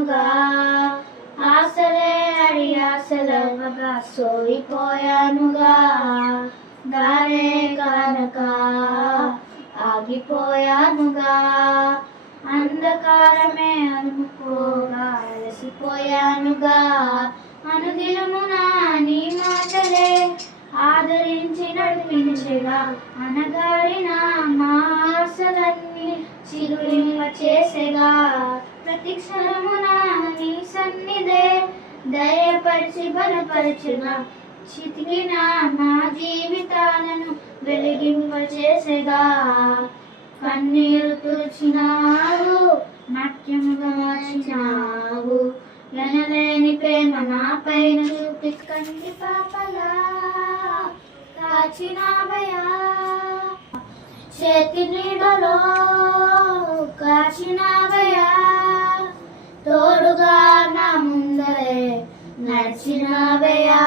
పోయానుగా, ఆశలే అడి ఆశలవగా సోయిపోయానుగా, దారే కానక ఆగిపోయానుగా, అంధకారమే అనుకోగా అలసిపోయానుగా, అనుదినమునా నీ మాటలే ఆదరించి నడిపించగా, అనగారిన మా ఆశలన్నీ చిగురింప చేసేగా, ప్రతి క్షణమున నీ సన్నిధే దయపరిచి బలపరచుగా, చితికిన నా జీవితాలను వెలిగింప చేసేగా, కన్నీరు తుడిచినావు, నాట్యముగా మార్చినావు, ఎనలేని ప్రేమ నా పైన చూపి కంటి పాపలా కాచినావయా, చేతి నీడలో కాచినావయా, తోడుగా నా ముందరే నడిచినావయా,